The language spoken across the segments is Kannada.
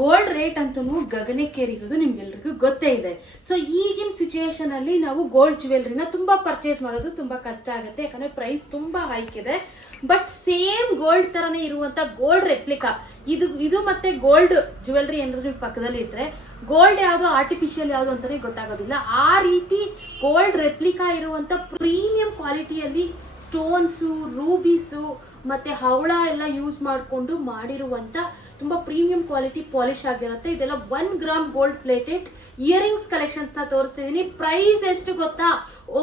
ಗೋಲ್ಡ್ ರೇಟ್ ಅಂತೂ ಗಗನಕ್ಕೇರಿರೋದು ನಿಮ್ಗೆಲ್ರಿಗೂ ಗೊತ್ತೇ ಇದೆ. ಸೊ ಈಗಿನ ಸಿಚುಯೇಷನ್ ಅಲ್ಲಿ ನಾವು ಗೋಲ್ಡ್ ಜ್ಯುವೆಲ್ರಿನ ತುಂಬಾ ಪರ್ಚೇಸ್ ಮಾಡೋದು ತುಂಬಾ ಕಷ್ಟ ಆಗುತ್ತೆ, ಯಾಕಂದ್ರೆ ಪ್ರೈಸ್ ತುಂಬಾ ಹೈಕ್ ಇದೆ. ಬಟ್ ಸೇಮ್ ಗೋಲ್ಡ್ ತರನೇ ಇರುವಂತ ಗೋಲ್ಡ್ ರೆಪ್ಲಿಕಾ ಇದು ಮತ್ತೆ ಗೋಲ್ಡ್ ಜ್ಯುವೆಲ್ರಿ ಏನಾದ್ರು ಪಕ್ಕದಲ್ಲಿ ಇಟ್ರೆ ಗೋಲ್ಡ್ ಯಾವ್ದು ಆರ್ಟಿಫಿಷಿಯಲ್ ಯಾವ್ದು ಅಂತಾನೆ ಗೊತ್ತಾಗೋದಿಲ್ಲ. ಆ ರೀತಿ ಗೋಲ್ಡ್ ರೆಪ್ಲಿಕಾ ಇರುವಂತ ಪ್ರೀಮಿಯಂ ಕ್ವಾಲಿಟಿಯಲ್ಲಿ ಸ್ಟೋನ್ಸು, ರೂಬೀಸು ಮತ್ತೆ ಹವಳ ಎಲ್ಲ ಯೂಸ್ ಮಾಡಿಕೊಂಡು ಮಾಡಿರುವಂತ ತುಂಬಾ ಪ್ರೀಮಿಯಂ ಕ್ವಾಲಿಟಿ ಪಾಲಿಶ್ ಆಗಿರುತ್ತೆ. ಇದೆಲ್ಲ 1 gram gold plated earrings collections ನ ತೋರಿಸ್ತಿದೀನಿ. ಪ್ರೈಸ್ ಎಷ್ಟು ಗೊತ್ತಾ?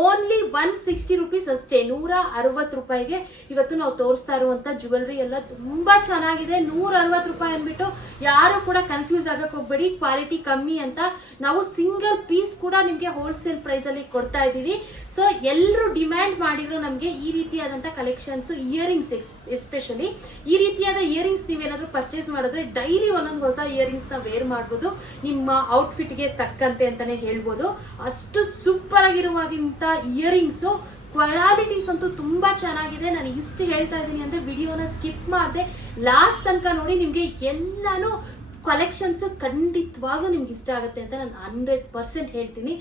ಓನ್ಲಿ 160 ರುಪೀಸ್ ಅಷ್ಟೇ, 160 ರೂಪಾಯಿಗೆ ಇವತ್ತು ನಾವು ತೋರಿಸ್ತಾ ಇರುವಂತ ಜ್ಯುವೆಲ್ರಿ ಎಲ್ಲ ತುಂಬಾ ಚೆನ್ನಾಗಿದೆ. 160 ರೂಪಾಯಿ ಅಂದ್ಬಿಟ್ಟು ಯಾರು ಕೂಡ ಕನ್ಫ್ಯೂಸ್ ಆಗಕ್ ಹೋಗ್ಬೇಡಿ, ಕ್ವಾಲಿಟಿ ಕಮ್ಮಿ ಅಂತ. ನಾವು ಸಿಂಗಲ್ ಪೀಸ್ ಕೂಡ ನಿಮ್ಗೆ ಹೋಲ್ಸೇಲ್ ಪ್ರೈಸ್ ಅಲ್ಲಿ ಕೊಡ್ತಾ ಇದೀವಿ. ಸೊ ಎಲ್ಲರೂ ಡಿಮ್ಯಾಂಡ್ ಮಾಡಿದ್ರು ನಮ್ಗೆ ಈ ರೀತಿಯಾದಂತ ಕಲೆಕ್ಷನ್ಸ್, ಇಯರಿಂಗ್ಸ್ ಎಸ್ಪೆಷಲಿ ಈ ರೀತಿಯಾದ ಇಯರಿಂಗ್ಸ್ ನೀವೇನಾದ್ರೂ ಪರ್ಚೇಸ್ ಮಾಡಿದ್ರೆ ಡೈಲಿ ಒಂದೊಂದು ಹೊಸ ಇಯರಿಂಗ್ಸ್ ನ ವೇರ್ ಮಾಡಬಹುದು, ನಿಮ್ಮ ಔಟ್ಫಿಟ್ ಗೆ ತಕ್ಕಂತೆ ಅಂತಾನೆ ಹೇಳ್ಬೋದು. ಅಷ್ಟು ಸೂಪರ್ ಆಗಿರುವಂತ ಇಯರಿಂಗ್ಸ್ ಕ್ವಾಲಿಟೀಸ್ ಅಂತೂ ತುಂಬಾ ಚೆನ್ನಾಗಿದೆ. ನಾನು ಇಷ್ಟು ಹೇಳ್ತಾ ಇದ್ದೀನಿ ಅಂದ್ರೆ ವಿಡಿಯೋನ ಸ್ಕಿಪ್ ಮಾಡದೆ ಲಾಸ್ಟ್ ತನಕ ನೋಡಿ. ನಿಮ್ಗೆ ಎಲ್ಲಾನು ಕಲೆಕ್ಷನ್ಸ್ ಖಂಡಿತವಾಗ್ಲೂ ನಿಮ್ಗೆ ಇಷ್ಟ ಆಗುತ್ತೆ ಅಂತ ನಾನು 100% ಹೇಳ್ತೀನಿ.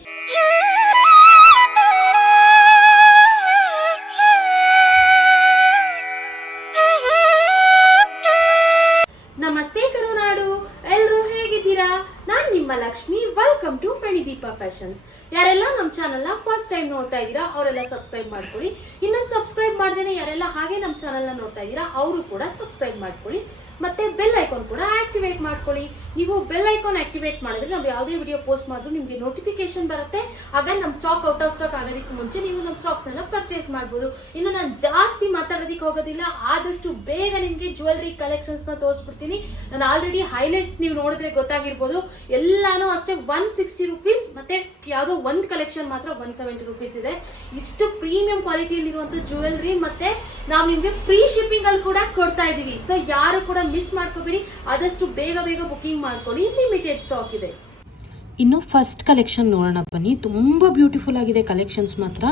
ನಮಸ್ತೆ ಕರುನಾಡು, ಎಲ್ರು ಹೇಗಿದ್ದೀರಾ? ನಾನ್ ನಿಮ್ಮ Lakshmi. Welcome to Manideepa fashions. ಯಾರೆಲ್ಲ ನಮ್ಮ ಚಾನಲ್ ನ ಫಸ್ಟ್ ಟೈಮ್ ನೋಡ್ತಾ ಇದ್ದೀರಾ ಅವರೆಲ್ಲ ಸಬ್ಸ್ಕ್ರೈಬ್ ಮಾಡ್ಕೊಳ್ಳಿ. ಇನ್ನು ಸಬ್ಸ್ಕ್ರೈಬ್ ಮಾಡ್ದೇನೆ ಯಾರೆಲ್ಲ ಹಾಗೆ ನಮ್ಮ ಚಾನಲ್ ನ ನೋಡ್ತಾ ಇದ್ದೀರಾ ಅವರು ಕೂಡ ಸಬ್ಸ್ಕ್ರೈಬ್ ಮಾಡ್ಕೊಳ್ಳಿ. ಮತ್ತೆ ಬೆಲ್ ಐಕಾನ್ ಕೂಡ ಆಕ್ಟಿವೇಟ್ ಮಾಡ್ಕೊಳ್ಳಿ. ನೀವು ಬೆಲ್ ಐಕಾನ್ ಆಕ್ಟಿವೇಟ್ ಮಾಡಿದ್ರೆ ನಾವು ಯಾವುದೇ ವಿಡಿಯೋ ಪೋಸ್ಟ್ ಮಾಡಿದ್ರು ನಿಮಗೆ ನೋಟಿಫಿಕೇಶನ್ ಬರುತ್ತೆ. ಆಗ ನಮ್ಮ ಸ್ಟಾಕ್ ಔಟ್ ಆಫ್ ಸ್ಟಾಕ್ ಆಗೋದಕ್ಕೆ ಮುಂಚೆ ನೀವು ನಮ್ಮ ಸ್ಟಾಕ್ಸ್ ಅನ್ನ ಪರ್ಚೇಸ್ ಮಾಡಬಹುದು. ಇನ್ನು ನಾನು ಜಾಸ್ತಿ ಮಾತಾಡೋದಕ್ಕೆ ಹೋಗೋದಿಲ್ಲ, ಆದಷ್ಟು ಬೇಗ ನಿಮ್ಗೆ ಜ್ಯುವೆಲ್ರಿ ಕಲೆಕ್ಷನ್ಸ್ ನ ತೋರಿಸ್ಬಿಡ್ತೀನಿ. ನಾನು ಆಲ್ರೆಡಿ ಹೈಲೈಟ್ಸ್ ನೀವು ನೋಡಿದ್ರೆ ಗೊತ್ತಾಗಿರ್ಬೋದು. ಎಲ್ಲಾನು ಅಷ್ಟೇ 160 ರುಪೀಸ್, ಮತ್ತೆ ಯಾವುದೋ ಒಂದು ಕಲೆಕ್ಷನ್ ಮಾತ್ರ 170 ರುಪೀಸ್ ಇದೆ. ಇಷ್ಟು ಪ್ರೀಮಿಯಂ ಕ್ವಾಲಿಟಿಯಲ್ಲಿ ಇರುವಂತ ಜ್ಯುವೆಲ್ರಿ ಮತ್ತೆ ನಾವು ನಿಮ್ಗೆ ಫ್ರೀ ಶಿಪ್ಪಿಂಗ್ ಅಲ್ಲಿ ಕೂಡ ಕೊಡ್ತಾ ಇದೀವಿ. ಸೊ ಯಾರು ಕೂಡ ಮಿಸ್ ಮಾಡ್ಕೋಬೇಡಿ, ಆದಷ್ಟು ಬೇಗ ಬುಕಿಂಗ್ ಮಾಡ್ಕೊಳ್ಳಿ, ಲಿಮಿಟೆಡ್ ಸ್ಟಾಕ್ ಇದೆ. ಇನ್ನು ಫಸ್ಟ್ ಕಲೆಕ್ಷನ್ ನೋಡೋಣ ಬನ್ನಿ. ತುಂಬಾ ಬ್ಯೂಟಿಫುಲ್ ಆಗಿದೆ ಕಲೆಕ್ಷನ್ಸ್, ಮಾತ್ರ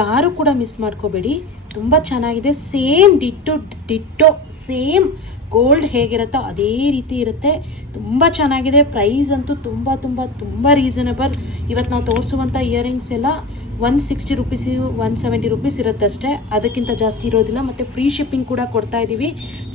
ಯಾರು ಕೂಡ ಮಿಸ್ ಮಾಡ್ಕೋಬೇಡಿ. ತುಂಬಾ ಚೆನ್ನಾಗಿದೆ. ಸೇಮ್ ಡಿಟ್ಟೋ ಸೇಮ್ ಗೋಲ್ಡ್ ಹೇಗಿರುತ್ತೋ ಅದೇ ರೀತಿ ಇರುತ್ತೆ. ತುಂಬ ಚೆನ್ನಾಗಿದೆ. ಪ್ರೈಸ್ ಅಂತೂ ತುಂಬ ರೀಸನಬಲ್. ಇವತ್ತು ನಾವು ತೋರಿಸುವಂಥ ಇಯರಿಂಗ್ಸ್ ಎಲ್ಲ 160 ರುಪೀಸ್ 170 ರುಪೀಸ್ ಇರುತ್ತೆ ಅಷ್ಟೇ, ಅದಕ್ಕಿಂತ ಜಾಸ್ತಿ ಇರೋದಿಲ್ಲ. ಮತ್ತು ಫ್ರೀ ಶಿಪ್ಪಿಂಗ್ ಕೂಡ ಕೊಡ್ತಾ ಇದ್ದೀವಿ.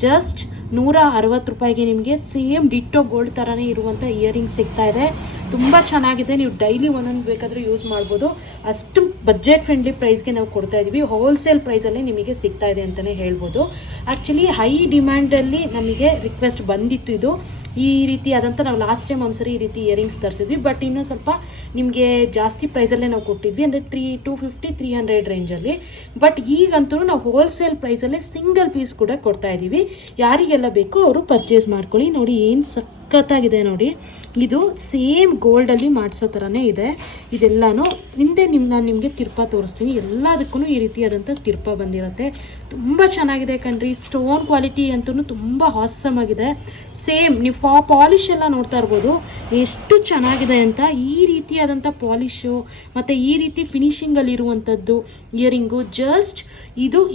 ಜಸ್ಟ್ 160 ರೂಪಾಯಿಗೆ ನಿಮಗೆ ಸೇಮ್ ಡಿಟ್ಟೋ ಗೋಲ್ಡ್ ಥರನೇ ಇರುವಂಥ ಇಯರಿಂಗ್ಸ್ ಸಿಗ್ತಾ ಇದೆ. ತುಂಬ ಚೆನ್ನಾಗಿದೆ. ನೀವು ಡೈಲಿ ಒಂದೊಂದು ಬೇಕಾದರೂ ಯೂಸ್ ಮಾಡ್ಬೋದು. ಅಷ್ಟು ಬಜೆಟ್ ಫ್ರೆಂಡ್ಲಿ ಪ್ರೈಸ್ಗೆ ನಾವು ಕೊಡ್ತಾ ಇದ್ದೀವಿ. ಹೋಲ್ಸೇಲ್ ಪ್ರೈಸಲ್ಲಿ ನಿಮಗೆ ಸಿಗ್ತಾ ಇದೆ ಅಂತಲೇ ಹೇಳ್ಬೋದು. ಆ್ಯಕ್ಚುಲಿ ಹೈ ಡಿಮ್ಯಾಂಡಲ್ಲಿ ನಮಗೆ ರಿಕ್ವೆಸ್ಟ್ ಬಂದಿತ್ತು ಇದು ಈ ರೀತಿ ಆದಂಥ. ನಾವು ಲಾಸ್ಟ್ ಟೈಮ್ ಒಂದ್ಸರಿ ಈ ರೀತಿ ಇಯರಿಂಗ್ಸ್ ತರಿಸಿದ್ವಿ, ಬಟ್ ಇನ್ನೂ ಸ್ವಲ್ಪ ನಿಮಗೆ ಜಾಸ್ತಿ ಪ್ರೈಸಲ್ಲೇ ನಾವು ಕೊಟ್ಟಿದ್ವಿ, ಅಂದರೆ 250-300 ರೇಂಜಲ್ಲಿ. ಬಟ್ ಈಗಂತೂ ನಾವು ಹೋಲ್ಸೇಲ್ ಪ್ರೈಸಲ್ಲೇ ಸಿಂಗಲ್ ಪೀಸ್ ಕೂಡ ಕೊಡ್ತಾ ಇದ್ದೀವಿ. ಯಾರಿಗೆಲ್ಲ ಬೇಕೋ ಅವರು ಪರ್ಚೇಸ್ ಮಾಡ್ಕೊಳ್ಳಿ. ನೋಡಿ ಏನು ಸಖತ್ತಾಗಿದೆ ನೋಡಿ. ಇದು ಸೇಮ್ ಗೋಲ್ಡಲ್ಲಿ ಮಾಡಿಸೋ ಥರನೇ ಇದೆ. ಇದೆಲ್ಲನೂ ಹಿಂದೆ ನಾನು ನಿಮಗೆ ತಿರ್ಪ ತೋರಿಸ್ತೀನಿ. ಎಲ್ಲದಕ್ಕೂ ಈ ರೀತಿಯಾದಂಥ ತಿರ್ಪ ಬಂದಿರುತ್ತೆ. ತುಂಬ ಚೆನ್ನಾಗಿದೆ ಕಣ್ರಿ. ಸ್ಟೋನ್ ಕ್ವಾಲಿಟಿ ಅಂತೂ ತುಂಬ ಹಾಸಮ್ ಆಗಿದೆ. ಸೇಮ್ ನೀವು ಪಾಲಿಶ್ ಎಲ್ಲ ನೋಡ್ತಾ ಇರ್ಬೋದು ಎಷ್ಟು ಚೆನ್ನಾಗಿದೆ ಅಂತ. ಈ ರೀತಿಯಾದಂಥ ಪಾಲಿಶು ಮತ್ತು ಈ ರೀತಿ ಫಿನಿಶಿಂಗಲ್ಲಿ ಇರುವಂಥದ್ದು ಇಯರಿಂಗು. ಜಸ್ಟ್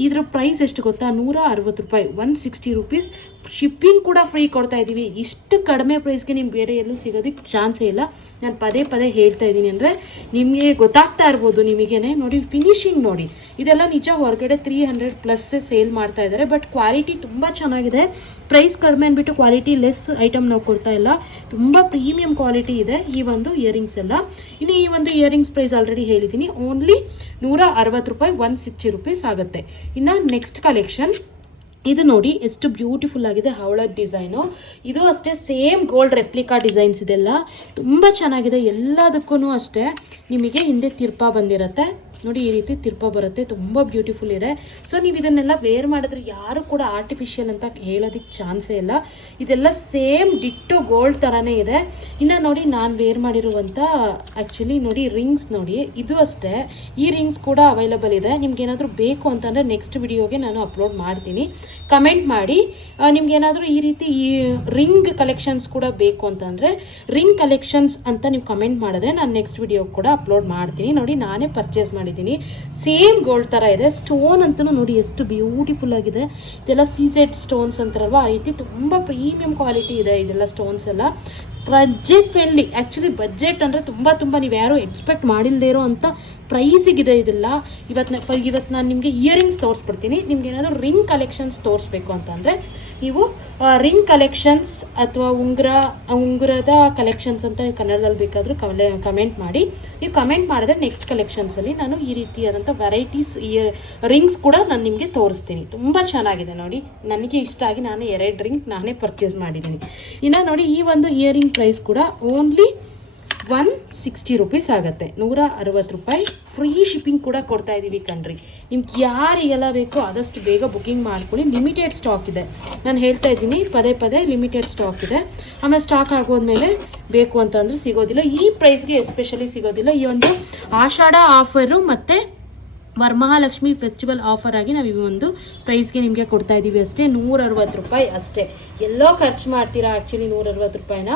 ಇದ್ರ ಪ್ರೈಸ್ ಎಷ್ಟು ಗೊತ್ತಾ? 160 ರೂಪಾಯಿ, 160 ರುಪೀಸ್. ಶಿಪ್ಪಿಂಗ್ ಕೂಡ ಫ್ರೀ ಕೊಡ್ತಾ ಇದ್ದೀವಿ. ಇಷ್ಟು ಕಡಿಮೆ ಪ್ರೈಸ್ಗೆ ನಿಮ್ಗೆ ಬೇರೆ ಎಲ್ಲೂ ಸಿಗೋದಕ್ಕೆ ಚಾನ್ಸೇ ಇಲ್ಲ. ನಾನು ಪದೇ ಹೇಳ್ತಾ ಇದ್ದೀನಿ ಅಂದರೆ ನಿಮಗೆ ಗೊತ್ತಾಗ್ತಾ ಇರ್ಬೋದು ನಿಮಗೇನೆ. ನೋಡಿ ಫಿನಿಶಿಂಗ್ ನೋಡಿ, ಇದೆಲ್ಲ ನಿಜ ಹೊರಗಡೆ 300+ ಸೇಲ್ ಮಾಡ್ತಾ ಇದ್ದಾರೆ, ಬಟ್ ಕ್ವಾಲಿಟಿ ತುಂಬ ಚೆನ್ನಾಗಿದೆ. ಪ್ರೈಸ್ ಕಡಿಮೆ ಅಂದ್ಬಿಟ್ಟು ಕ್ವಾಲಿಟಿ ಲೆಸ್ ಐಟಮ್ ನಾವು ಕೊಡ್ತಾ ಇಲ್ಲ. ತುಂಬ ಪ್ರೀಮಿಯಂ ಕ್ವಾಲಿಟಿ ಇದೆ ಈ ಒಂದು ಇಯರಿಂಗ್ಸ್ ಎಲ್ಲ. ಇನ್ನು ಈ ಒಂದು ಇಯರಿಂಗ್ಸ್ ಪ್ರೈಸ್ ಆಲ್ರೆಡಿ ಹೇಳಿದ್ದೀನಿ, ಓನ್ಲಿ 160 ರೂಪಾಯಿ, 160 ರುಪೀಸ್ ಆಗುತ್ತೆ. ಇನ್ನು ನೆಕ್ಸ್ಟ್ ಕಲೆಕ್ಷನ್ ಇದು ನೋಡಿ ಎಷ್ಟು ಬ್ಯೂಟಿಫುಲ್ ಆಗಿದೆ. ಹವಳದ ಡಿಸೈನು ಇದು ಅಷ್ಟೇ ಸೇಮ್ ಗೋಲ್ಡ್ ರೆಪ್ಲಿಕಾ ಡಿಸೈನ್ಸ್. ಇದೆಲ್ಲ ತುಂಬ ಚೆನ್ನಾಗಿದೆ. ಎಲ್ಲದಕ್ಕೂ ಅಷ್ಟೇ ನಿಮಗೆ ಹಿಂದೆ ತಿರ್ಪ ಬಂದಿರುತ್ತೆ ನೋಡಿ, ಈ ರೀತಿ ತಿರ್ಪ ಬರುತ್ತೆ. ತುಂಬ ಬ್ಯೂಟಿಫುಲ್ ಇದೆ. ಸೊ ನೀವು ಇದನ್ನೆಲ್ಲ ವೇರ್ ಮಾಡಿದ್ರೆ ಯಾರು ಕೂಡ ಆರ್ಟಿಫಿಷಿಯಲ್ ಅಂತ ಹೇಳೋದಕ್ಕೆ ಚಾನ್ಸೇ ಇಲ್ಲ. ಇದೆಲ್ಲ ಸೇಮ್ ಡಿಟ್ಟೋ ಗೋಲ್ಡ್ ಥರನೇ ಇದೆ. ಇನ್ನು ನೋಡಿ ನಾನು ವೇರ್ ಮಾಡಿರುವಂಥ ಆ್ಯಕ್ಚುಲಿ ನೋಡಿ ರಿಂಗ್ಸ್ ನೋಡಿ, ಇದು ಅಷ್ಟೇ. ಈ ರಿಂಗ್ಸ್ ಕೂಡ ಅವೈಲಬಲ್ ಇದೆ. ನಿಮ್ಗೆ ಏನಾದರೂ ಬೇಕು ಅಂತಂದರೆ ನೆಕ್ಸ್ಟ್ ವಿಡಿಯೋಗೆ ನಾನು ಅಪ್ಲೋಡ್ ಮಾಡ್ತೀನಿ. ಕಮೆಂಟ್ ಮಾಡಿ ನಿಮ್ಗೇನಾದರೂ ಈ ರೀತಿ ಈ ರಿಂಗ್ ಕಲೆಕ್ಷನ್ಸ್ ಕೂಡ ಬೇಕು ಅಂತಂದರೆ ರಿಂಗ್ ಕಲೆಕ್ಷನ್ಸ್ ಅಂತ ನೀವು ಕಮೆಂಟ್ ಮಾಡಿದ್ರೆ ನಾನು ನೆಕ್ಸ್ಟ್ ವಿಡಿಯೋ ಕೂಡ ಅಪ್ಲೋಡ್ ಮಾಡ್ತೀನಿ. ನೋಡಿ ನಾನೇ ಪರ್ಚೇಸ್ ಮಾಡಿ ಮಾಡಿದ್ದೀನಿ. ಸೇಮ್ ಗೋಲ್ಡ್ ಥರ ಇದೆ. ಸ್ಟೋನ್ ಅಂತೂ ನೋಡಿ ಎಷ್ಟು ಬ್ಯೂಟಿಫುಲ್ ಆಗಿದೆ. ಇದೆಲ್ಲ ಸೀಸೆಡ್ ಸ್ಟೋನ್ಸ್ ಅಂತಾರಲ್ವ, ಆ ರೀತಿ ತುಂಬ ಪ್ರೀಮಿಯಂ ಕ್ವಾಲಿಟಿ ಇದೆ ಇದೆಲ್ಲ ಸ್ಟೋನ್ಸ್ ಎಲ್ಲ. ಬಜೆಟ್ ಫ್ರೆಂಡ್ಲಿ, ಆ್ಯಕ್ಚುಲಿ ಬಜೆಟ್ ಅಂದರೆ ತುಂಬ ನೀವು ಯಾರು ಎಕ್ಸ್ಪೆಕ್ಟ್ ಮಾಡಿಲ್ಲದೇ ಇರೋ ಅಂಥ ಪ್ರೈಸಿಗಿದೆ ಇದೆಲ್ಲ. ಇವತ್ತು ನಾನು ನಿಮಗೆ ಇಯರಿಂಗ್ಸ್ ತೋರಿಸ್ಬಿಡ್ತೀನಿ. ನಿಮ್ಗೆ ಏನಾದರೂ ರಿಂಗ್ ಕಲೆಕ್ಷನ್ಸ್ ತೋರಿಸ್ಬೇಕು ಅಂತಂದರೆ ನೀವು ರಿಂಗ್ ಕಲೆಕ್ಷನ್ಸ್ ಅಥವಾ ಉಂಗುರದ ಕಲೆಕ್ಷನ್ಸ್ ಅಂತ ನೀವು ಕನ್ನಡದಲ್ಲಿ ಬೇಕಾದರೂ ಕಮೆಂಟ್ ಮಾಡಿ. ನೀವು ಕಮೆಂಟ್ ಮಾಡಿದ್ರೆ ನೆಕ್ಸ್ಟ್ ಕಲೆಕ್ಷನ್ಸಲ್ಲಿ ನಾನು ಈ ರೀತಿಯಾದಂಥ ವೆರೈಟೀಸ್ ರಿಂಗ್ಸ್ ಕೂಡ ನಾನು ನಿಮಗೆ ತೋರಿಸ್ತೀನಿ. ತುಂಬ ಚೆನ್ನಾಗಿದೆ ನೋಡಿ, ನನಗೆ ಇಷ್ಟ ಆಗಿ ನಾನು 2 ರಿಂಗ್ ನಾನೇ ಪರ್ಚೇಸ್ ಮಾಡಿದ್ದೀನಿ. ಇನ್ನು ನೋಡಿ, ಈ ಒಂದು ಇಯರಿಂಗ್ ಪ್ರೈಸ್ ಕೂಡ ಓನ್ಲಿ 160 ರೂಪೀಸ್ ಆಗುತ್ತೆ, 160 ರೂಪಾಯಿ. ಫ್ರೀ ಶಿಪ್ಪಿಂಗ್ ಕೂಡ ಕೊಡ್ತಾ ಇದ್ದೀವಿ ಕಣ್ರಿ. ನಿಮ್ಗೆ ಯಾರಿಗೆಲ್ಲ ಬೇಕೋ ಆದಷ್ಟು ಬೇಗ ಬುಕ್ಕಿಂಗ್ ಮಾಡ್ಕೊಳ್ಳಿ. ಲಿಮಿಟೆಡ್ ಸ್ಟಾಕ್ ಇದೆ, ನಾನು ಹೇಳ್ತಾ ಇದ್ದೀನಿ ಪದೇ ಲಿಮಿಟೆಡ್ ಸ್ಟಾಕ್ ಇದೆ. ಆಮೇಲೆ ಸ್ಟಾಕ್ ಆಗೋದ್ಮೇಲೆ ಬೇಕು ಅಂತಂದರೆ ಸಿಗೋದಿಲ್ಲ. ಈ ಪ್ರೈಸ್ಗೆ ಎಸ್ಪೆಷಲಿ ಸಿಗೋದಿಲ್ಲ. ಈ ಒಂದು ಆಷಾಢ ಆಫರು ಮತ್ತು ವರಮಹಾಲಕ್ಷ್ಮಿ ಫೆಸ್ಟಿವಲ್ ಆಫರ್ ಆಗಿ ನಾವು ಈ ಒಂದು ಪ್ರೈಸ್ಗೆ ನಿಮಗೆ ಕೊಡ್ತಾ ಇದ್ದೀವಿ ಅಷ್ಟೇ. 160 ರೂಪಾಯಿ ಅಷ್ಟೇ. ಎಲ್ಲೋ ಖರ್ಚು ಮಾಡ್ತೀರಾ ಆ್ಯಕ್ಚುಲಿ 160 ರೂಪಾಯಿನ.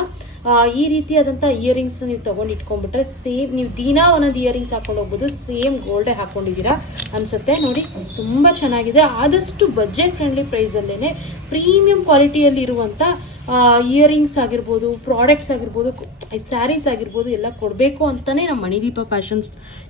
ಈ ರೀತಿಯಾದಂಥ ಇಯರಿಂಗ್ಸ್ ನೀವು ತೊಗೊಂಡು ಇಟ್ಕೊಂಡ್ಬಿಟ್ರೆ ಸೇಮ್ ನೀವು ದಿನಾ ಒಂದೊಂದು ಇಯರಿಂಗ್ಸ್ ಹಾಕೊಂಡು ಹೋಗ್ಬೋದು. ಸೇಮ್ ಗೋಲ್ಡೇ ಹಾಕ್ಕೊಂಡಿದ್ದೀರಾ ಅನಿಸುತ್ತೆ ನೋಡಿ, ತುಂಬ ಚೆನ್ನಾಗಿದೆ. ಆದಷ್ಟು ಬಜೆಟ್ ಫ್ರೆಂಡ್ಲಿ ಪ್ರೈಸಲ್ಲೇ ಪ್ರೀಮಿಯಂ ಕ್ವಾಲಿಟಿಯಲ್ಲಿ ಇರುವಂಥ ಇಯರಿಂಗ್ಸ್ ಆಗಿರ್ಬೋದು, ಪ್ರಾಡಕ್ಟ್ಸ್ ಆಗಿರ್ಬೋದು, ಸ್ಯಾರೀಸ್ ಆಗಿರ್ಬೋದು ಎಲ್ಲ ಕೊಡಬೇಕು ಅಂತಲೇ ನಮ್ಮ ಮಣಿದೀಪ ಫ್ಯಾಷನ್ಸ್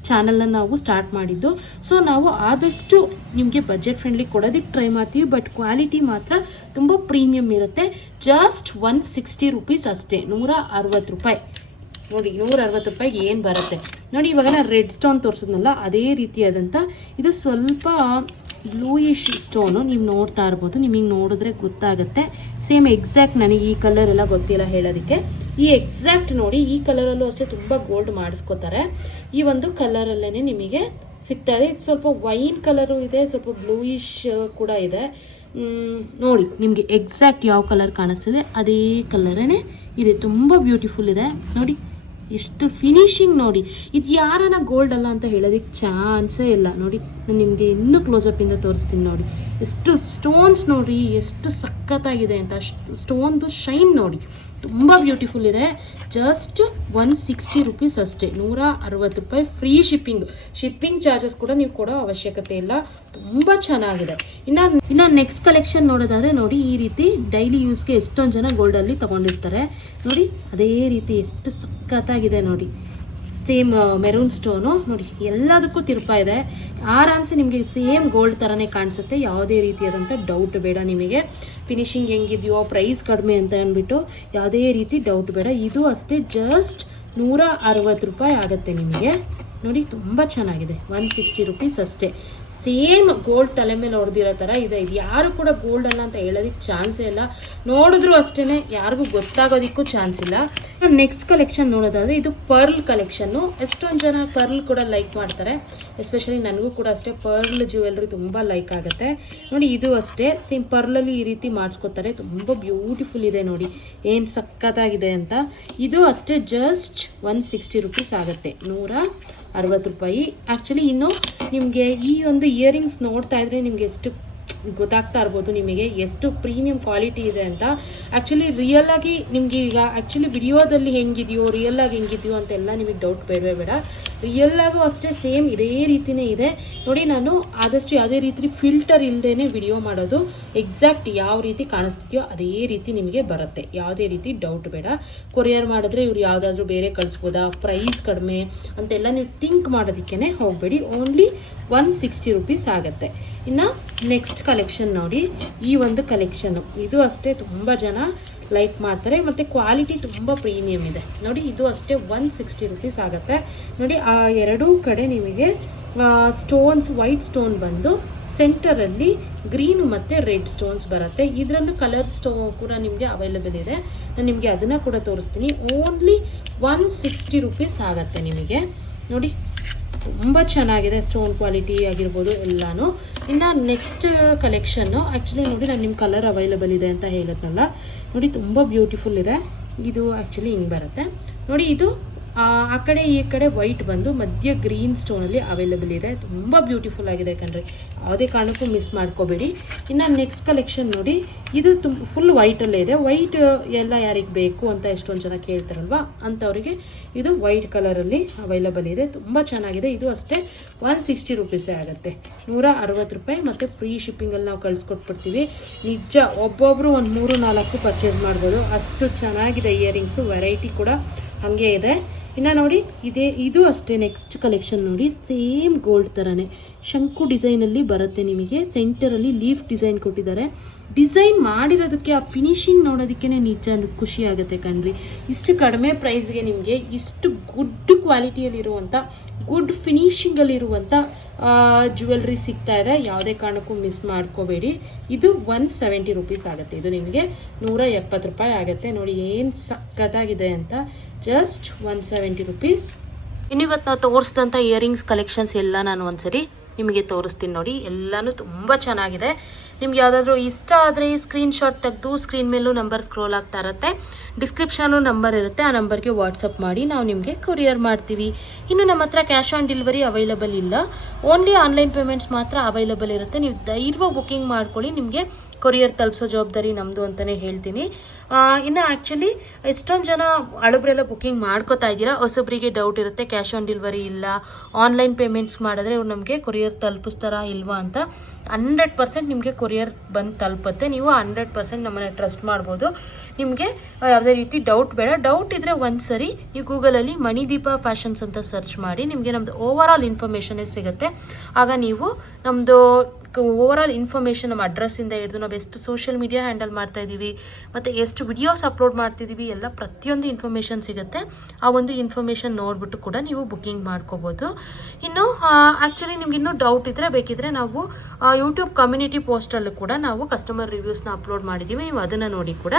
ಚಾನಲ್ನ ನಾವು ಸ್ಟಾರ್ಟ್ ಮಾಡಿದ್ದು. ಸೊ ನಾವು ಆದಷ್ಟು ನಿಮಗೆ ಬಜೆಟ್ ಫ್ರೆಂಡ್ಲಿ ಕೊಡೋದಕ್ಕೆ ಟ್ರೈ ಮಾಡ್ತೀವಿ. ಬಟ್ ಕ್ವಾಲಿಟಿ ಮಾತ್ರ ತುಂಬ ಪ್ರೀಮಿಯಮ್ ಇರುತ್ತೆ. ಜಸ್ಟ್ 160 ರೂಪೀಸ್ ಅಷ್ಟೇ, 160 ರೂಪಾಯಿ ನೋಡಿ. 160 ರೂಪಾಯಿಗೆ ಏನು ಬರುತ್ತೆ ನೋಡಿ. ಇವಾಗ ನಾನು ರೆಡ್ ಸ್ಟೋನ್ ತೋರಿಸಿದ್ನಲ್ಲ, ಅದೇ ರೀತಿಯಾದಂಥ ಇದು ಸ್ವಲ್ಪ ಬ್ಲೂಯಿಶ್ ಸ್ಟೋನು ನೀವು ನೋಡ್ತಾ ಇರ್ಬೋದು. ನಿಮಗೆ ನೋಡಿದ್ರೆ ಗೊತ್ತಾಗುತ್ತೆ. ಸೇಮ್ ಎಕ್ಸಾಕ್ಟ್ ನನಗೆ ಈ ಕಲರ್ ಎಲ್ಲ ಗೊತ್ತಿಲ್ಲ ಹೇಳೋದಕ್ಕೆ. ಈ ಎಕ್ಸಾಕ್ಟ್ ನೋಡಿ, ಈ ಕಲರಲ್ಲೂ ಅಷ್ಟೇ ತುಂಬ ಗೋಲ್ಡ್ ಮಾಡಿಸ್ಕೋತಾರೆ. ಈ ಒಂದು ಕಲರಲ್ಲೇ ನಿಮಗೆ ಸಿಗ್ತಾ ಇದೆ. ಇದು ಸ್ವಲ್ಪ ವೈನ್ ಕಲರು ಇದೆ, ಸ್ವಲ್ಪ ಬ್ಲೂಯಿಶ್ ಕೂಡ ಇದೆ ನೋಡಿ. ನಿಮಗೆ ಎಕ್ಸಾಕ್ಟ್ ಯಾವ ಕಲರ್ ಕಾಣಿಸ್ತಿದೆ ಅದೇ ಕಲರೇ ಇದೆ. ತುಂಬ ಬ್ಯೂಟಿಫುಲ್ ಇದೆ ನೋಡಿ, ಎಷ್ಟು ಫಿನಿಶಿಂಗ್ ನೋಡಿ. ಇದು ಯಾರನ್ನ ಗೋಲ್ಡ್ ಅಲ್ಲ ಅಂತ ಹೇಳೋದಕ್ಕೆ ಚಾನ್ಸೇ ಇಲ್ಲ ನೋಡಿ. ನಾನು ನಿಮಗೆ ಇನ್ನೂ ಕ್ಲೋಸಪ್ಪಿಂದ ತೋರಿಸ್ತೀನಿ ನೋಡಿ. ಎಷ್ಟು ಸ್ಟೋನ್ಸ್ ನೋಡಿ, ಎಷ್ಟು ಸಖತ್ತಾಗಿದೆ ಅಂತ. ಸ್ಟೋನ್ದು ಶೈನ್ ನೋಡಿ, ತುಂಬ ಬ್ಯೂಟಿಫುಲ್ ಇದೆ. ಜಸ್ಟ್ 160 ರೂಪೀಸ್ ಅಷ್ಟೇ, 160 ರೂಪಾಯಿ. ಫ್ರೀ ಶಿಪ್ಪಿಂಗ್ ಚಾರ್ಜಸ್ ಕೂಡ ನೀವು ಕೊಡೋ ಅವಶ್ಯಕತೆ ಇಲ್ಲ. ತುಂಬ ಚೆನ್ನಾಗಿದೆ. ಇನ್ನು ನೆಕ್ಸ್ಟ್ ಕಲೆಕ್ಷನ್ ನೋಡೋದಾದರೆ ನೋಡಿ, ಈ ರೀತಿ ಡೈಲಿ ಯೂಸ್ಗೆ ಎಷ್ಟೊಂದು ಜನ ಗೋಲ್ಡಲ್ಲಿ ತೊಗೊಂಡಿರ್ತಾರೆ ನೋಡಿ. ಅದೇ ರೀತಿ ಎಷ್ಟು ಸಖತ್ತಾಗಿದೆ ನೋಡಿ. ಸೇಮ್ ಮೆರೂನ್ ಸ್ಟೋನು ನೋಡಿ, ಎಲ್ಲದಕ್ಕೂ ತಿರುಪ ಇದೆ. ಆರಾಮ್ಸೆ ನಿಮಗೆ ಸೇಮ್ ಗೋಲ್ಡ್ ಥರನೇ ಕಾಣಿಸುತ್ತೆ. ಯಾವುದೇ ರೀತಿಯಾದಂಥ ಡೌಟ್ ಬೇಡ ನಿಮಗೆ. ಫಿನಿಶಿಂಗ್ ಹೆಂಗಿದೆಯೋ, ಪ್ರೈಸ್ ಕಡಿಮೆ ಅಂತ ಅಂದ್ಬಿಟ್ಟು ಯಾವುದೇ ರೀತಿ ಡೌಟ್ ಬೇಡ. ಇದು ಅಷ್ಟೇ ಜಸ್ಟ್ 160 ರೂಪಾಯಿ ಆಗುತ್ತೆ ನಿಮಗೆ ನೋಡಿ. ತುಂಬ ಚೆನ್ನಾಗಿದೆ, 160 ರೂಪೀಸ್ ಅಷ್ಟೇ. ಸೇಮ್ ಗೋಲ್ಡ್ ತಲೆ ಮೇಲೆ ಹೊಡೆದಿರೋ ಥರ ಇದೆ. ಇದು ಯಾರು ಕೂಡ ಗೋಲ್ಡ್ ಅಲ್ಲ ಅಂತ ಹೇಳೋದಕ್ಕೆ ಚಾನ್ಸೇ ಇಲ್ಲ. ನೋಡಿದ್ರು ಅಷ್ಟೇ, ಯಾರಿಗೂ ಗೊತ್ತಾಗೋದಕ್ಕೂ ಚಾನ್ಸ್ ಇಲ್ಲ. ನೆಕ್ಸ್ಟ್ ಕಲೆಕ್ಷನ್ ನೋಡೋದಾದರೆ ಇದು ಪರ್ಲ್ ಕಲೆಕ್ಷನ್ನು. ಎಷ್ಟೊಂದು ಜನ ಪರ್ಲ್ ಕೂಡ ಲೈಕ್ ಮಾಡ್ತಾರೆ. ಎಸ್ಪೆಷಲಿ ನನಗೂ ಕೂಡ ಅಷ್ಟೇ ಪರ್ಲ್ ಜ್ಯುವೆಲ್ರಿ ತುಂಬ ಲೈಕ್ ಆಗುತ್ತೆ ನೋಡಿ. ಇದು ಅಷ್ಟೇ ಸೇಮ್ ಪರ್ಲಲ್ಲಿ ಈ ರೀತಿ ಮಾಡಿಸ್ಕೊತಾರೆ. ತುಂಬ ಬ್ಯೂಟಿಫುಲ್ ಇದೆ ನೋಡಿ, ಏನು ಸಖತ್ತಾಗಿದೆ ಅಂತ. ಇದು ಅಷ್ಟೇ ಜಸ್ಟ್ 160 ರೂಪೀಸ್ ಆಗುತ್ತೆ, 160 ರೂಪಾಯಿ. ಆ್ಯಕ್ಚುಲಿ ಇನ್ನು ನಿಮಗೆ ಈ ಒಂದು ಇಯರಿಂಗ್ಸ್ ನೋಡ್ತಾ ಇದ್ರೆ ನಿಮಗೆ ಎಷ್ಟು ಗೊತ್ತಾಗ್ತಾ ಇರ್ಬೋದು ನಿಮಗೆ ಎಷ್ಟು ಪ್ರೀಮಿಯಂ ಕ್ವಾಲಿಟಿ ಇದೆ ಅಂತ. ಆ್ಯಕ್ಚುಲಿ ರಿಯಲ್ ಆಗಿ ನಿಮಗೆ ಈಗ ಆ್ಯಕ್ಚುಲಿ ವಿಡಿಯೋದಲ್ಲಿ ಹೆಂಗಿದೆಯೋ ರಿಯಲ್ ಆಗಿ ಹೆಂಗಿದೆಯೋ ಅಂತೆಲ್ಲ ನಿಮಗೆ ಡೌಟ್ ಬೇಡ. ರಿಯಲ್ ಆಗು ಅಷ್ಟೇ ಸೇಮ್ ಇದೇ ರೀತಿನೇ ಇದೆ ನೋಡಿ. ನಾನು ಆದಷ್ಟು ಯಾವುದೇ ರೀತಿ ಫಿಲ್ಟರ್ ಇಲ್ಲದೇ ವಿಡಿಯೋ ಮಾಡೋದು. ಎಕ್ಸಾಕ್ಟ್ ಯಾವ ರೀತಿ ಕಾಣಿಸ್ತಿದೆಯೋ ಅದೇ ರೀತಿ ನಿಮಗೆ ಬರುತ್ತೆ, ಯಾವುದೇ ರೀತಿ ಡೌಟ್ ಬೇಡ. ಕೊರಿಯರ್ ಮಾಡಿದ್ರೆ ಇವ್ರು ಯಾವುದಾದ್ರೂ ಬೇರೆ ಕಳಿಸ್ಬೋದಾ, ಪ್ರೈಸ್ ಕಡಿಮೆ ಅಂತೆಲ್ಲ ನೀವು ಥಿಂಕ್ ಮಾಡೋದಕ್ಕೇ ಹೋಗಬೇಡಿ. ಓನ್ಲಿ 160 ರೂಪೀಸ್ ಆಗುತ್ತೆ. ಇನ್ನು ನೆಕ್ಸ್ಟ್ ಕಲೆಕ್ಷನ್ ನೋಡಿ, ಈ ಒಂದು ಕಲೆಕ್ಷನ್ನು ಇದು ಅಷ್ಟೇ ತುಂಬ ಜನ ಲೈಕ್ ಮಾಡ್ತಾರೆ ಮತ್ತು ಕ್ವಾಲಿಟಿ ತುಂಬ ಪ್ರೀಮಿಯಮ್ ಇದೆ ನೋಡಿ. ಇದು ಅಷ್ಟೇ 160 ರೂಪೀಸ್ ಆಗುತ್ತೆ ನೋಡಿ. ಆ ಎರಡೂ ಕಡೆ ನಿಮಗೆ ಸ್ಟೋನ್ಸ್, ವೈಟ್ ಸ್ಟೋನ್ ಬಂದು ಸೆಂಟರಲ್ಲಿ ಗ್ರೀನು ಮತ್ತು ರೆಡ್ ಸ್ಟೋನ್ಸ್ ಬರುತ್ತೆ. ಇದರಲ್ಲೂ ಕಲರ್ ಕೂಡ ನಿಮಗೆ ಅವೈಲೇಬಲ್ ಇದೆ. ನಾನು ನಿಮಗೆ ಅದನ್ನು ಕೂಡ ತೋರಿಸ್ತೀನಿ. ಓನ್ಲಿ 160 ರೂಪೀಸ್ ಆಗುತ್ತೆ ನಿಮಗೆ ನೋಡಿ. ತುಂಬ ಚೆನ್ನಾಗಿದೆ ಸ್ಟೋನ್ ಕ್ವಾಲಿಟಿ ಆಗಿರ್ಬೋದು ಎಲ್ಲನೂ. ಇನ್ನು ನೆಕ್ಸ್ಟ್ ಕಲೆಕ್ಷನ್ನು ಆ್ಯಕ್ಚುಲಿ ನೋಡಿ, ನಾನು ನಿಮ್ಮ ಕಲರ್ ಅವೈಲೇಬಲ್ ಇದೆ ಅಂತ ಹೇಳಿದ್ನಲ್ಲ ನೋಡಿ, ತುಂಬ ಬ್ಯೂಟಿಫುಲ್ ಇದೆ. ಇದು ಆ್ಯಕ್ಚುಲಿ ಹಿಂಗೆ ಬರುತ್ತೆ ನೋಡಿ. ಇದು ಆ ಕಡೆ ಈ ಕಡೆ ವೈಟ್ ಬಂದು ಮಧ್ಯ ಗ್ರೀನ್ ಸ್ಟೋನಲ್ಲಿ ಅವೈಲೇಬಲ್ ಇದೆ. ತುಂಬ ಬ್ಯೂಟಿಫುಲ್ ಆಗಿದೆ ಕಣ್ರಿ, ಯಾವುದೇ ಕಾರಣಕ್ಕೂ ಮಿಸ್ ಮಾಡ್ಕೋಬೇಡಿ. ಇನ್ನು ನೆಕ್ಸ್ಟ್ ಕಲೆಕ್ಷನ್ ನೋಡಿ, ಇದು ಫುಲ್ ವೈಟಲ್ಲೇ ಇದೆ. ವೈಟ್ ಎಲ್ಲ ಯಾರಿಗೆ ಬೇಕು ಅಂತ ಎಷ್ಟೊಂದು ಜನ ಕೇಳ್ತಾರಲ್ವ, ಅಂಥವರಿಗೆ ಇದು ವೈಟ್ ಕಲರಲ್ಲಿ ಅವೈಲೇಬಲ್ ಇದೆ. ತುಂಬ ಚೆನ್ನಾಗಿದೆ. ಇದು ಅಷ್ಟೇ 160 ರುಪೀಸೇ ಆಗುತ್ತೆ, 160 ರೂಪಾಯಿ. ಮತ್ತು ಫ್ರೀ ಶಿಪ್ಪಿಂಗಲ್ಲಿ ನಾವು ಕಳಿಸ್ಕೊಟ್ಬಿಡ್ತೀವಿ. ನಿಜ ಒಬ್ಬೊಬ್ಬರು ಒಂದು 3-4 ಪರ್ಚೇಸ್ ಮಾಡ್ಬೋದು, ಅಷ್ಟು ಚೆನ್ನಾಗಿದೆ ಇಯರಿಂಗ್ಸು. ವೆರೈಟಿ ಕೂಡ ಹಾಗೆ ಇದೆ. ಇನ್ನು ನೋಡಿ, ಇದು ಅಷ್ಟೇ ನೆಕ್ಸ್ಟ್ ಕಲೆಕ್ಷನ್ ನೋಡಿ, ಸೇಮ್ ಗೋಲ್ಡ್ ಥರನೇ ಶಂಕು ಡಿಸೈನಲ್ಲಿ ಬರುತ್ತೆ ನಿಮಗೆ. ಸೆಂಟರಲ್ಲಿ ಲೀಫ್ ಡಿಸೈನ್ ಕೊಟ್ಟಿದ್ದಾರೆ. ಡಿಸೈನ್ ಮಾಡಿರೋದಕ್ಕೆ ಆ ಫಿನಿಶಿಂಗ್ ನೋಡೋದಕ್ಕೇ ನಿಜ ಖುಷಿ ಆಗುತ್ತೆ ಕಣ್ರಿ. ಇಷ್ಟು ಕಡಿಮೆ ಪ್ರೈಸ್ಗೆ ನಿಮಗೆ ಇಷ್ಟು ಗುಡ್ ಕ್ವಾಲಿಟಿಯಲ್ಲಿರುವಂಥ, ಗುಡ್ ಫಿನಿಶಿಂಗಲ್ಲಿರುವಂಥ ಜ್ಯುವೆಲ್ರಿ ಸಿಗ್ತಾ ಇದೆ. ಯಾವುದೇ ಕಾರಣಕ್ಕೂ ಮಿಸ್ ಮಾಡ್ಕೋಬೇಡಿ. ಇದು 170 ರುಪೀಸ್ ಆಗುತ್ತೆ. ಇದು ನಿಮಗೆ 170 ರೂಪಾಯಿ ಆಗುತ್ತೆ. ನೋಡಿ ಏನು ಸಕ್ಕತ್ತಾಗಿದೆ ಅಂತ, ಜಸ್ಟ್ 170 ರುಪೀಸ್. ಇನ್ನಿವತ್ತು ನಾವು ತೋರಿಸಿದಂಥ ಇಯರಿಂಗ್ಸ್ ಕಲೆಕ್ಷನ್ಸ್ ಎಲ್ಲ ನಾನು ಒಂದ್ಸರಿ ನಿಮಗೆ ತೋರಿಸ್ತೀನಿ ನೋಡಿ. ಎಲ್ಲನೂ ತುಂಬ ಚೆನ್ನಾಗಿದೆ. ನಿಮ್ಗೆ ಯಾವುದಾದ್ರೂ ಇಷ್ಟ ಆದರೆ ಸ್ಕ್ರೀನ್ಶಾಟ್ ತೆಗೆದು ಸ್ಕ್ರೀನ್ ಮೇಲೂ ನಂಬರ್ ಸ್ಕ್ರೋಲ್ ಆಗ್ತಾ ಇರುತ್ತೆ, ಡಿಸ್ಕ್ರಿಪ್ಷನಲ್ಲೂ ನಂಬರ್ ಇರುತ್ತೆ. ಆ ನಂಬರ್ಗೆ ವಾಟ್ಸಪ್ ಮಾಡಿ ನಾವು ನಿಮಗೆ ಕೊರಿಯರ್ ಮಾಡ್ತೀವಿ. ಇನ್ನು ನಮ್ಮ ಹತ್ರ ಕ್ಯಾಶ್ ಆನ್ ಡೆಲಿವರಿ ಅವೈಲಬಲ್ ಇಲ್ಲ, ಓನ್ಲಿ ಆನ್ಲೈನ್ ಪೇಮೆಂಟ್ಸ್ ಮಾತ್ರ ಅವೈಲಬಲ್ ಇರುತ್ತೆ. ನೀವು ಧೈರ್ಯವಾಗಿ ಬುಕ್ಕಿಂಗ್ ಮಾಡ್ಕೊಳ್ಳಿ, ನಿಮಗೆ ಕೊರಿಯರ್ ತಲುಪಿಸೋ ಜವಾಬ್ದಾರಿ ನಮ್ಮದು ಅಂತಲೇ ಹೇಳ್ತೀನಿ. ಇನ್ನು ಆ್ಯಕ್ಚುಲಿ ಎಷ್ಟೊಂದು ಜನ ಹಳಬ್ರೆಲ್ಲ ಬುಕ್ಕಿಂಗ್ ಮಾಡ್ಕೋತಾ ಇದ್ದೀರಾ. ಹೊಸೊಬ್ಬರಿಗೆ ಡೌಟ್ ಇರುತ್ತೆ, ಕ್ಯಾಶ್ ಆನ್ ಡೆಲಿವರಿ ಇಲ್ಲ, ಆನ್ಲೈನ್ ಪೇಮೆಂಟ್ಸ್ ಮಾಡಿದ್ರೆ ಇವ್ರು ನಮಗೆ ಕೊರಿಯರ್ ತಲುಪಿಸ್ತಾರಾ ಇಲ್ವಾ ಅಂತ. 100% ನಿಮಗೆ ಕೊರಿಯರ್ ಬಂದು ತಲುಪುತ್ತೆ. ನೀವು 100% ನಮ್ಮನ್ನ ಟ್ರಸ್ಟ್ ಮಾಡ್ಬೋದು. ನಿಮಗೆ ಯಾವುದೇ ರೀತಿ ಡೌಟ್ ಬೇಡ. ಡೌಟ್ ಇದ್ದರೆ ಒಂದು ಸರಿ ನೀವು ಗೂಗಲಲ್ಲಿ ಮಣಿದೀಪ ಫ್ಯಾಷನ್ಸ್ ಅಂತ ಸರ್ಚ್ ಮಾಡಿ, ನಿಮಗೆ ನಮ್ಮದು ಓವರ್ ಆಲ್ ಇನ್ಫಾರ್ಮೇಷನ್ನೇ ಸಿಗುತ್ತೆ. ಆಗ ನೀವು ನಮ್ಮದು ಓವರ್ ಆಲ್ ಇನ್ಫಾರ್ಮೇಷನ್, ನಮ್ಮ ಅಡ್ರೆಸ್ಸಿಂದ ಹಿಡಿದು ನಾವು ಎಷ್ಟು ಸೋಷಿಯಲ್ ಮೀಡಿಯಾ ಹ್ಯಾಂಡಲ್ ಮಾಡ್ತಾ ಇದ್ದೀವಿ ಮತ್ತು ಎಷ್ಟು ವಿಡಿಯೋಸ್ ಅಪ್ಲೋಡ್ ಮಾಡ್ತಿದ್ದೀವಿ ಎಲ್ಲ ಪ್ರತಿಯೊಂದು ಇನ್ಫಾರ್ಮೇಷನ್ ಸಿಗುತ್ತೆ. ಆ ಒಂದು ಇನ್ಫಾರ್ಮೇಷನ್ ನೋಡಿಬಿಟ್ಟು ಕೂಡ ನೀವು ಬುಕ್ಕಿಂಗ್ ಮಾಡ್ಕೋಬೋದು. ಇನ್ನು ಆ್ಯಕ್ಚುಲಿ ನಿಮ್ಗೆ ಇನ್ನೂ ಡೌಟ್ ಇದ್ದರೆ ಬೇಕಿದ್ರೆ ನಾವು ಯೂಟ್ಯೂಬ್ ಕಮ್ಯುನಿಟಿ ಪೋಸ್ಟಲ್ಲೂ ಕೂಡ ನಾವು ಕಸ್ಟಮರ್ ರಿವ್ಯೂಸ್ನ ಅಪ್ಲೋಡ್ ಮಾಡಿದ್ದೀವಿ, ನೀವು ಅದನ್ನು ನೋಡಿ ಕೂಡ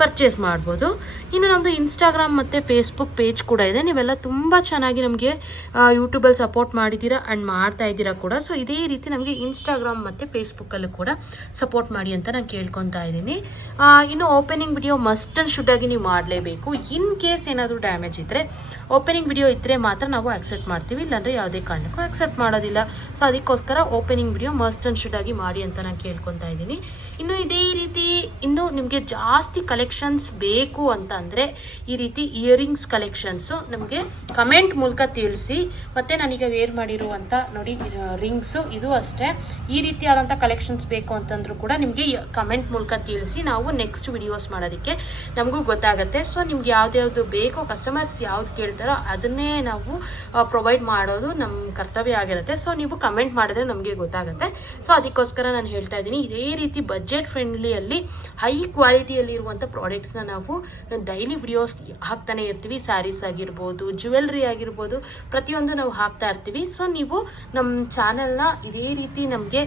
ಪರ್ಚೇಸ್ ಮಾಡ್ಬೋದು. ಇನ್ನು ನಮ್ಮದು ಇನ್ಸ್ಟಾಗ್ರಾಮ್ ಮತ್ತು ಫೇಸ್ಬುಕ್ ಪೇಜ್ ಕೂಡ ಇದೆ. ನೀವೆಲ್ಲ ತುಂಬ ಚೆನ್ನಾಗಿ ನಮಗೆ ಯೂಟ್ಯೂಬಲ್ಲಿ ಸಪೋರ್ಟ್ ಮಾಡಿದ್ದೀರಾ ಆ್ಯಂಡ್ ಮಾಡ್ತಾ ಇದ್ದೀರಾ ಕೂಡ. ಸೊ ಇದೇ ರೀತಿ ನಮಗೆ ಇನ್ಸ್ಟಾಗ್ರಾಮ್ ಮತ್ತು ಫೇಸ್ಬುಕ್ಕಲ್ಲೂ ಕೂಡ ಸಪೋರ್ಟ್ ಮಾಡಿ ಅಂತ ನಾನು ಕೇಳ್ಕೊತಾ ಇದ್ದೀನಿ. ಇನ್ನು opening video must and should ಆಗಿ ನೀವು ಮಾಡಲೇಬೇಕು. ಇನ್ ಕೇಸ್ ಏನಾದರೂ ಡ್ಯಾಮೇಜ್ ಇದ್ದರೆ, ಓಪನಿಂಗ್ ವಿಡಿಯೋ ಇದ್ದರೆ ಮಾತ್ರ ನಾವು ಆಕ್ಸೆಪ್ಟ್ ಮಾಡ್ತೀವಿ, ಇಲ್ಲಾಂದರೆ ಯಾವುದೇ ಕಾರಣಕ್ಕೂ ಆಕ್ಸೆಪ್ಟ್ ಮಾಡೋದಿಲ್ಲ. ಸೊ ಅದಕ್ಕೋಸ್ಕರ opening video must and should ಆಗಿ ಮಾಡಿ ಅಂತ ನಾನು ಕೇಳ್ಕೊತಾ ಇದ್ದೀನಿ. ಇನ್ನು ಇದೇ ರೀತಿ ಇನ್ನೂ ನಿಮಗೆ ಜಾಸ್ತಿ ಕಲೆಕ್ಷನ್ಸ್ ಬೇಕು ಅಂತ ಅಂದರೆ ಈ ರೀತಿ ಇಯರಿಂಗ್ಸ್ ಕಲೆಕ್ಷನ್ಸು ನಮಗೆ ಕಮೆಂಟ್ ಮೂಲಕ ತಿಳಿಸಿ. ಮತ್ತು ನಾನೀಗ ವೇರ್ ಮಾಡಿರುವಂಥ ನೋಡಿ ರಿಂಗ್ಸು, ಇದು ಅಷ್ಟೇ. ಈ ರೀತಿಯಾದಂಥ ಕಲೆಕ್ಷನ್ಸ್ ಬೇಕು ಅಂತಂದ್ರೂ ಕೂಡ ನಿಮಗೆ ಕಮೆಂಟ್ ಮೂಲಕ ತಿಳಿಸಿ, ನಾವು ನೆಕ್ಸ್ಟ್ ವಿಡಿಯೋಸ್ ಮಾಡೋದಕ್ಕೆ ನಮಗೂ ಗೊತ್ತಾಗುತ್ತೆ. ಸೊ ನಿಮ್ಗೆ ಯಾವ್ದು ಬೇಕೋ, ಕಸ್ಟಮರ್ಸ್ ಯಾವ್ದು ಕೇಳ್ತಾರೋ ಅದನ್ನೇ ನಾವು ಪ್ರೊವೈಡ್ ಮಾಡೋದು ನಮ್ಮ ಕರ್ತವ್ಯ ಆಗಿರುತ್ತೆ. ಸೊ ನೀವು ಕಮೆಂಟ್ ಮಾಡಿದ್ರೆ ನಮಗೆ ಗೊತ್ತಾಗುತ್ತೆ. ಸೊ ಅದಕ್ಕೋಸ್ಕರ ನಾನು ಹೇಳ್ತಾ ಇದ್ದೀನಿ, ಇದೇ ರೀತಿ ಬಜೆಟ್ ಫ್ರೆಂಡ್ಲಿಯಲ್ಲಿ ಹೈ ಕ್ವಾಲಿಟಿಯಲ್ಲಿರುವಂಥ ಪ್ರಾಡಕ್ಟ್ಸ್ನ ನಾವು ಡೈಲಿ ವಿಡಿಯೋಸ್ ಹಾಕ್ತಾನೆ ಇರ್ತೀವಿ. ಸ್ಯಾರೀಸ್ ಆಗಿರ್ಬೋದು, ಜ್ಯುವೆಲ್ರಿ ಆಗಿರ್ಬೋದು, ಪ್ರತಿಯೊಂದು ನಾವು ಹಾಕ್ತಾ ಇರ್ತೀವಿ. ಸೊ ನೀವು ನಮ್ಮ ಚಾನಲ್ನ ಇದೇ ರೀತಿ ನಮಗೆ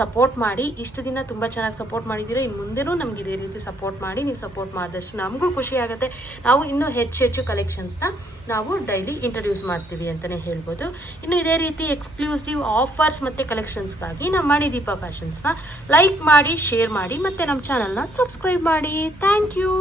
ಸಪೋರ್ಟ್ ಮಾಡಿ. ಇಷ್ಟು ದಿನ ತುಂಬ ಚೆನ್ನಾಗಿ ಸಪೋರ್ಟ್ ಮಾಡಿದ್ದೀರಾ, ಇನ್ನು ಮುಂದೆನೂ ನಮ್ಗೆ ಇದೇ ರೀತಿ ಸಪೋರ್ಟ್ ಮಾಡಿ. ನೀವು ಸಪೋರ್ಟ್ ಮಾಡಿದಷ್ಟು ನಮಗೂ ಖುಷಿ ಆಗುತ್ತೆ. ನಾವು ಇನ್ನೂ ಹೆಚ್ಚು ಕಲೆಕ್ಷನ್ಸ್ನ ನಾವು ಡೈಲಿ ಇಂಟ್ರೊಡ್ಯೂಸ್ ಮಾಡ್ತೀವಿ ಅಂತಲೇ ಹೇಳ್ಬೋದು. ಇನ್ನು ಇದೇ ರೀತಿ ಎಕ್ಸ್ಕ್ಲೂಸಿವ್ ಆಫರ್ಸ್ ಮತ್ತು ಕಲೆಕ್ಷನ್ಸ್ಗಾಗಿ ನಮ್ಮ ಮಣಿದೀಪ ಫ್ಯಾಷನ್ಸ್ನ ಲೈಕ್ ಮಾಡಿ, ಶೇರ್ ಮಾಡಿ ಮತ್ತು ನಮ್ಮ ಚಾನಲ್ನ ಸಬ್ಸ್ಕ್ರೈಬ್ ಮಾಡಿ. Thank you.